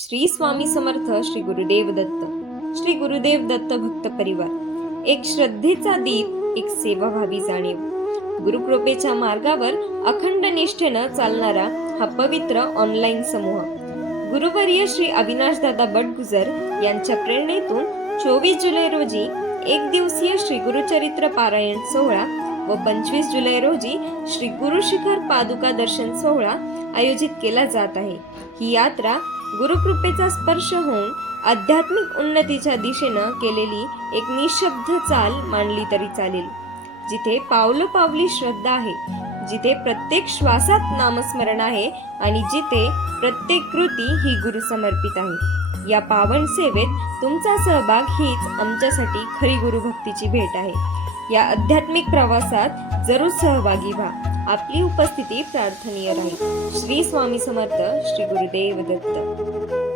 श्री स्वामी समर्थ श्री गुरुदेव दत्त. श्री गुरुदेव दत्त भक्त परिवार. एक श्रद्धेचा दीप, एक सेवाभावी जाणीव. गुरुकृपेच्या मार्गावर अखंड निष्ठेनं चालणारा हा पवित्र ऑनलाईन समूह. गुरुवर्य श्री अविनाश दादा बटगुजर यांच्या प्रेरणेतून 24 जुलै रोजी एक दिवसीय श्री गुरुचरित्र पारायण सोहळा व 25 जुलै रोजी श्री गुरुशिखर पादुका दर्शन सोहळा आयोजित केला जात आहे. ही यात्रा गुरुकृपेचा स्पर्श होऊन आध्यात्मिक उन्नतीच्या दिशेनं केलेली एक निशब्द चाल मानली तरी चालेल. जिथे पावलोपावली श्रद्धा आहे, जिथे प्रत्येक श्वासात नामस्मरण आहे आणि जिथे प्रत्येक कृती ही गुरु समर्पित आहे. या पावन सेवेत तुमचा सहभाग हीच आमच्यासाठी खरी गुरुभक्तीची भेट आहे. या आध्यात्मिक प्रवासात जरूर सहभागी व्हा. आपली उपस्थिती प्रार्थनीय राहील. श्री स्वामी समर्थ. श्री गुरुदेव दत्त.